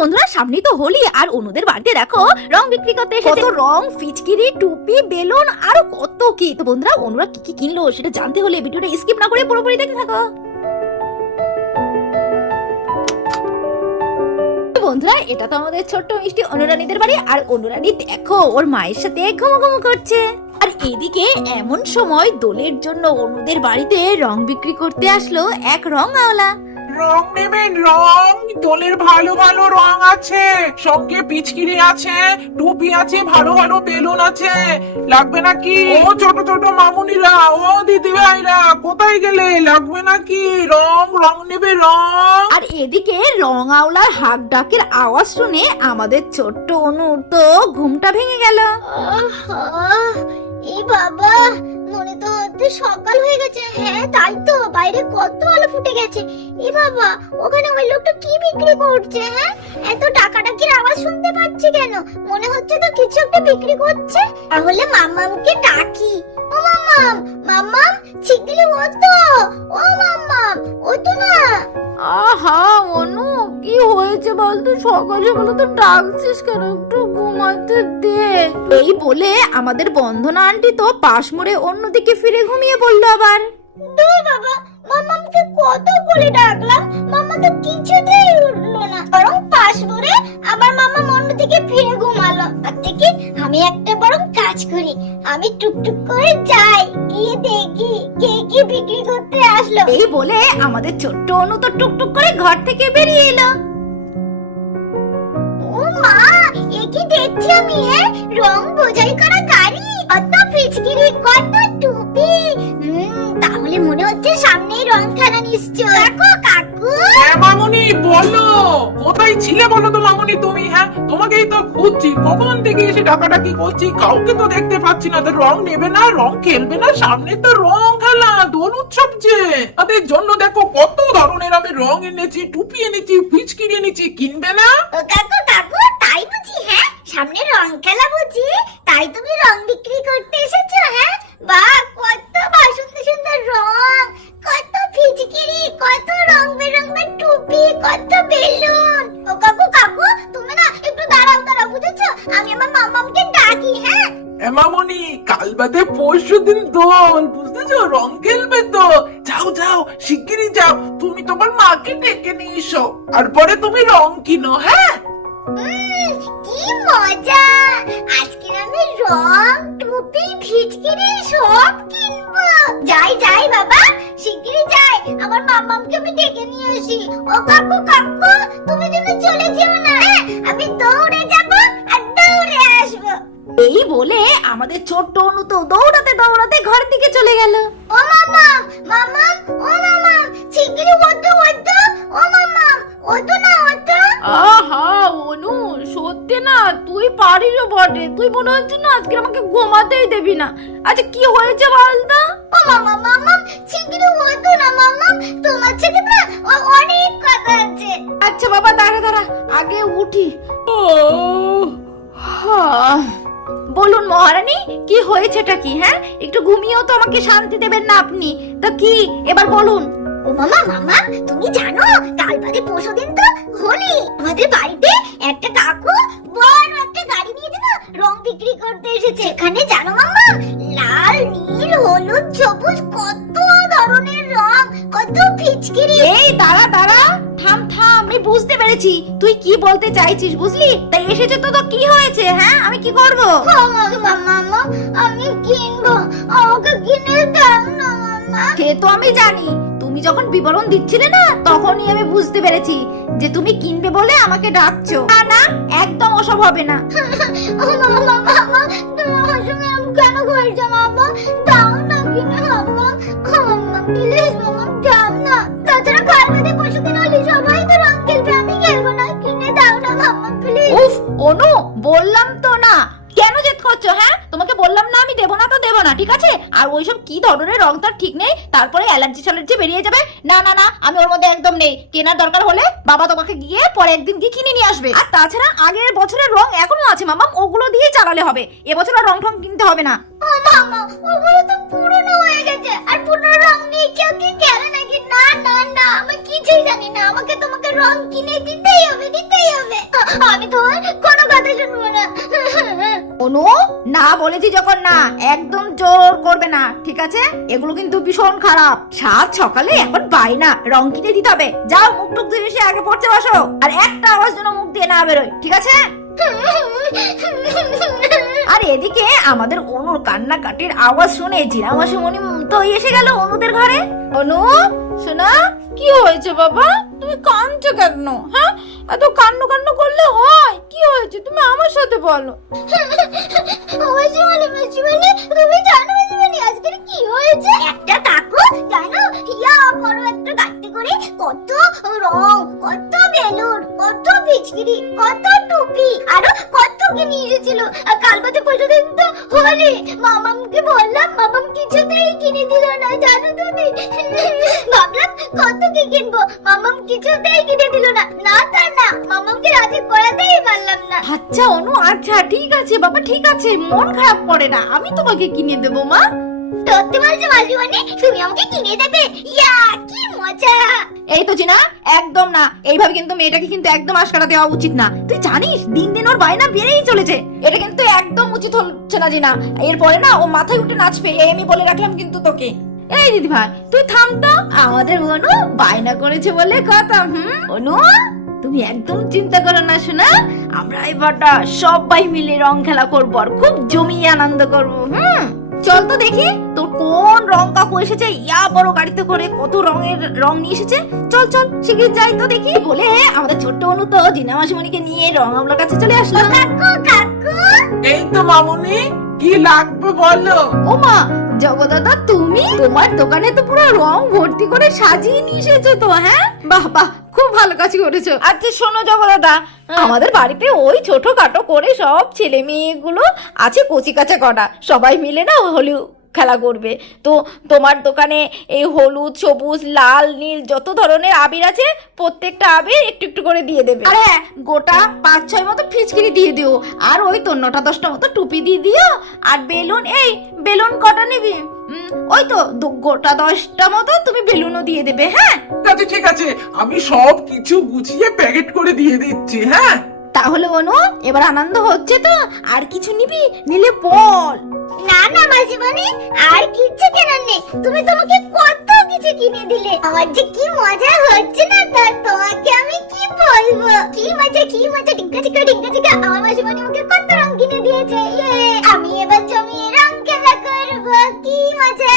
বন্ধুরা সামনেই তো হোলি আর অনুদের বাড়িতে দেখো রং বিক্রি করতে এসেছে। কত রং, ফিচকিরি, টুপি, বেলুন আরো কত কি। তো বন্ধুরা অনুরা কি কি কিনলো সেটা জানতে হলে ভিডিওটা স্কিপ না করে পুরোপুরি দেখতে থাকো। বন্ধুরা এটা তো আমাদের ছোট্ট মিষ্টি অনুরানীদের বাড়ি, আর অনুরানী দেখো ওর মায়ের সাথে ঘুমো করছে। আর এদিকে এমন সময় দোলের জন্য অনুদের বাড়িতে রং বিক্রি করতে আসলো এক রং আওলা। রং নেবেন? রং দোলের ভালো ভালো রং আছে, সঙ্গে পিচকিরি আছে, টুপি আছে, ভালো ভালো বেলুন আছে। লাগবে নাকি? ও ছোট ছোট মামুনিরা, ও দিদি ভাইরা, কোথায় গেলে? লাগবে নাকি রং? রং নেবে রং? আর এদিকে রং আওলার হাক ডাকের আওয়াজ শুনে আমাদের ছোট্ট অনুর তো ঘুমটা ভেঙে গেল। এই বাবা, মনে তো হচ্ছে সকাল হয়ে গেছে। হ্যাঁ তাই তো, বাইরে কত আলো ফুটে গেছে। এ বাবা, ওখানে ওই লোকটা কি বিক্রি করছে? হ্যাঁ, এত টাকাটাকির আওয়াজ শুনতে পাচ্ছি কেন? মনে হচ্ছে তো কিছু একটা বিক্রি করছে। তাহলে মাম্মামকে ডাকি। ও মাম্মাম, মাম্মাম শিগগিরই ওঠো। ও মাম্মাম, ওঠো না। আহা অনু, কি হয়েছে বলতো? সকাল সকালে তো ডাকছিস কেন? একটু ঘুমাতে দে। এই বলে আমাদের বন্ধনা আন্টি তো পাশ মোড়ে অন্যদিকে ফিরে ঘুমিয়ে পড়লো আবার। দূর বাবা, মাম্মামকে কত করে ডাকলাম, মাম্মা তো কিছুতেই উঠলো না, বরং পাশ মোড়ে আবার মাম্মা অন্যদিকে ফিরে ঘুমালো। আর থেকে আমি একটা বরং কাজ করি, আমি টুকটুক করে যাই, গিয়ে দেখি কে কি বিক্রি করতে আসলো। এই বলে আমাদের ছোট্ট অনু তো টুকটুক করে ঘর থেকে বেরিয়ে এলো। ও মা, এ কি দেখছি আমি? হ্যাঁ, রং বোঝাই করা গাড়ি, কত পিচকিরি, কত টুপি। তাহলে মনে হচ্ছে সামনেই রং খেলা নিশ্চয়। কাকু কাকু। হ্যাঁ মামুনি, বলো কোথায় ছিলে বলো তো মামুনি তুমি? হ্যাঁ, তোমাকেই তো খুঁজছি, কখন থেকে এসে ডাকাডাকি করছি, কাউকে তো দেখতে পাচ্ছি না। তো রং নেবে না, রং খেলবে না? সামনে তো রং খেলা, দোল উৎসব যে, তাদের জন্য দেখো কত ধরনের আমি রং এনেছি, টুপি এনেছি, পিচকিরি এনেছি, কিনবে না? ও কাকু কাকু, তাই বুঝি? হ্যাঁ, সামনে রং খেলা বুঝি, তাই তুমি রং বিক্রি করতে এসেছো? হ্যাঁ, বাহ, কত সুন্দর সুন্দর রং, কত ফিচকিরি, কত রং বেরঙের টুপি, কত বেলুন। ও কাকু কাকু, তুমি না একটু দাঁড়াও দাঁড়াও, বুঝেছো? আমি আমার মামামকে ডাকি। হ্যাঁ মামুনি, কাল বাদে পরশু দিন দোল, বুঝতেছো? রং খেলবে তো, যাও যাও শিগগিরই যাও, তুমি তোমার মাকে ডেকে নিয়ে এসো, আর পরে তুমি রং কিনো। হ্যাঁ, কি মজা, আজকে আমি রং, টুপি, ফিচকিরি সব কিনবো। যাই যাই বাবা, শিগগিরই যাই, আমার মামামকে আমি ডেকে নিয়ে আসি। ও কাকু কাকু, তুমি কিন্তু চলে যেও না। হ্যাঁ, আমি দৌড়ে যাব আর দৌড়ে আসবো। এই বলে আমাদের ছোট্ট অনু তো দৌড়াতে দৌড়াতে ঘর দিকে চলে গেল। ও মামাম, মামাম, ও মামাম, শিগগিরই ওঠো ওঠো। ও মামাম, ওঠো না ওঠো। আহা অনু, সত্যি না তুই পারিস বটে, তুই মনে হচ্ছে না আজকে আমাকে ঘুমাতেই দেবি না। আচ্ছা কি হয়েছে বলতো? ও মামা, মামাম শিগগিরই ওঠো না মামাম, তোমার সাথে না অনেক কথা আছে। আচ্ছা বাবা, দাঁড়া দাঁড়া, আগে উঠি। বলুন মহারানী, কি হয়েছেটা কি? হ্যাঁ, একটু ঘুমিয়েও তো আমাকে শান্তি দেবেন না আপনি। তা কি এবার বলুন। ও মামা, মামা তুমি জানো কাল বাদে পরশুদিন তো হোলি, আমাদের বাড়িতে একটা কাকু বড় একটা গাড়ি নিয়ে যেন রং বিক্রি করতে এসেছে। এখানে জানো মামা, লাল, নীল, হলুদ, সবুজ, কত ধরনের রং, কত ফিচকিরি। এই দাঁড়া দাঁড়া, থাম থাম, আমি বুঝতে পেরেছি তুই কি বলতে চাইছিস, বুঝলি? তাই এসেছে তো, তো কি হয়েছে? হ্যাঁ, আমি কি করব? মামা, আমি কিনবো, আমাকে কিনে দাও না মামা। সে তো আমি জানি, তুমি যখন বিবরণ দিচ্ছিলে না তখনই আমি বুঝতে পেরেছি যে তুমি কিনবে বলে আমাকে ডাকছো। না না, একদম ওসব হবে না। ও মামা, মামা তুমি আমার সঙ্গে এরকম কেন করছো মামা? দাও না কিনে মামা, মামা প্লিজ মামা, দাও না। তাছাড়া কাল বাদে পরশুদিন হলি, সবাই তো রং খেলবে, আমি খেলবো না, কিনে দাও না মামা প্লিজ। উফ অনু, বললাম তো না, কেন জেদ করছো? হ্যাঁ, তোমাকে বললাম না আমি দেবো না তো দেবো না, ঠিক আছে? আর ওইসব কি ধরনের রং তার ঠিক নেই, তারপরে অ্যালার্জি স্যালার্জি বেরিয়ে যাবে। না না না, আমি ওর মধ্যে একদম নেই। কেনার দরকার হলে বাবা তোমাকে গিয়ে পরে একদিন গিয়ে কিনে নিয়ে আসবে। আর তাছাড়া আগের বছরের রং এখনো আছে মামা, ওগুলো দিয়ে চালালে হবে, এবছর আর রং ঠং কিনতে হবে না। ও মামা, ওগুলো তো পুরনো হয়ে গেছে, আর পুরনো রং নিয়ে কেউ কি খেলে নাকি? না না না, আমি কিছুই জানি না, আমাকে তোমাকে রং কিনে দিতেই হবে, দিতেই হবে। বলেছি যখন না একদম জোর করবে না, ঠিক আছে? এগুলো কিন্তু ভীষণ খারাপ। সাত সকালে এখন বায়না রং কিনে দিতে হবে। যাও মুখ টুক ধুয়ে এসে আগে পড়তে বসো, আর একটা আওয়াজ যেন মুখ দিয়ে না বেরোয়, ঠিক আছে? আর এদিকে আমাদের অনুর কান্নাকাটির আওয়াজ শুনে জিনা মাসিমণি তো এসে গেল অনুদের ঘরে। অনু শোনা, কি হয়েছে বাবা? তুমি কাঁদছো কেন? হ্যাঁ, এত কান্না কান্না করলে হয়? কি হয়েছে তুমি আমার সাথে বলো। মাসিমণি, তুমি জানো মাসিমণি আজকে কি হয়েছে? একটা কাকু জানো ইয়া বড় একটা গাড়িতে করে কত রং, কত বেলুন, কত পিচকিরি, কত টুপি আরো কত কি নিয়ে এসেছিল। আর কাল বাদে পরশুদিন তো হোলি, মামামকে বললাম, মামাম কিছুতেই কিনে দিল না, জানো তুমি? ভাবলাম কত কি কিনবো, মামাম কিছুতেই কিনে দিল না। না তা না, মামামকে রাজি করাতেই পারলাম না। আচ্ছা অনু, আচ্ছা ঠিক আছে বাবা, ঠিক আছে, মন খারাপ করে না, আমি তোমাকে কিনে দেবো মা। সত্যি বলছো মাসিমণি, তুমি আমাকে কিনে দেবে? ইয়া কি মজা! এই তো জিনা, একদম না, এইভাবে কিন্তু মেয়েটাকে কিন্তু একদম আশকারা দেওয়া উচিত না। তুই জানিস দিন দিন ওর বায়না বেড়েই চলেছে, এটা কিন্তু একদম উচিত হচ্ছে না জিনা। এরপরে না ও মাথায় উঠে নাচবে, এই আমি বলে রাখলাম কিন্তু তোকে। এই দিদি ভাই তুই থাম তো, আমাদের অনু বায়না করেছে বলে কথা। অনু তুমি একদম চিন্তা করো না শোনা, আমরা এবারটা সবাই মিলে রং খেলা করবো আর খুব জমিয়ে আনন্দ করবো। চল তো দেখি তোর কোন রং কাকু এসেছে, ইয়া বড় গাড়িতে করে কত রঙের রং নিয়ে এসেছে। চল চল শিগগির যাই তো দেখি। বলে আমাদের ছোট্ট অনু তো জিনা মাসিমণিকে নিয়ে রং আমলার কাছে চলে আসলো। কাকু কাকু, এই তো মামুনি, কি লাগবে বলো? ও মা, জগদাদা তুমি? তোমার দোকানে তো পুরো রং ভর্তি করে সাজিয়ে নিয়ে এসেছো তো। হ্যাঁ, বাহ বাহ, খুব ভালো কাজ করেছো। আচ্ছা শোনো জগদাদা, আমাদের বাড়িতে ওই ছোটখাটো করে সব ছেলে মেয়েগুলো আছে, কচি কাঁচা কটা, সবাই মিলে না হোলি খেলা করবে। তো তোমার দোকানে এই হলুদ, সবুজ, লাল, নীল যত ধরনের আবির আছে প্রত্যেকটা আবির একটু একটু করে দিয়ে দেবে। আর হ্যাঁ, গোটা 5-6 মতো ফিচকিরি দিয়ে দিও, আর ওই তো 9-10টা মতো টুপি দিয়ে দিও। আর বেলুন, এই বেলুন কটা নিবি? ওই তো গোটা 10টা মতো তুমি বেলুনও দিয়ে দেবে। হ্যাঁ ঠিক আছে, আমি সব কিছু গুছিয়ে প্যাকেট করে দিয়ে দিচ্ছি। হ্যাঁ তাহলে অনু এবার আনন্দ হচ্ছে তো? আর কিছু নিবি? নিলে বল। না না মাসিমণি, আর কিচ্ছু কেনার নেই, তুমি তোমাকে কত কিছু কিনে দিলে, আমার যে কি মজা হচ্ছে না তার তোমাকে আমি কি বলবো। কি মজা কি মজা, টিঙ্কা চিকা টিঙ্কা চিকা, আমার মাসিমণি আমাকে কত রং কিনে দিয়েছে। আমি এবার জমিয়ে রং খেলা করবো, কি মজা।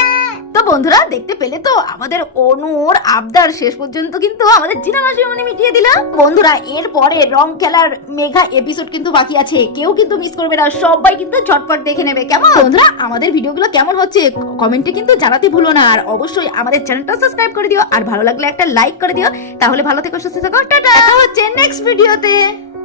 তো বন্ধুরা দেখতে পেলে তো আমাদের অনুর আবদার শেষ পর্যন্ত কিন্তু আমাদের জিনা মাসিমণি মিটিয়ে দিল। বন্ধুরা এরপরে রং খেলার মেগা এপিসোড কিন্তু বাকি আছে, কেউ কিন্তু মিস করবে না, সবাই কিন্তু ঝটপট দেখে নেবে। কেমন বন্ধুরা আমাদের ভিডিওগুলো কেমন হচ্ছে কমেন্টে কিন্তু জানাতে ভুলো না, আর অবশ্যই আমাদের চ্যানেলটা সাবস্ক্রাইব করে দিও, আর ভালো লাগলে একটা লাইক করে দিও। তাহলে ভালো থেকো, সুস্থ থেকো, টাটা, দেখা হচ্ছে নেক্সট ভিডিওতে।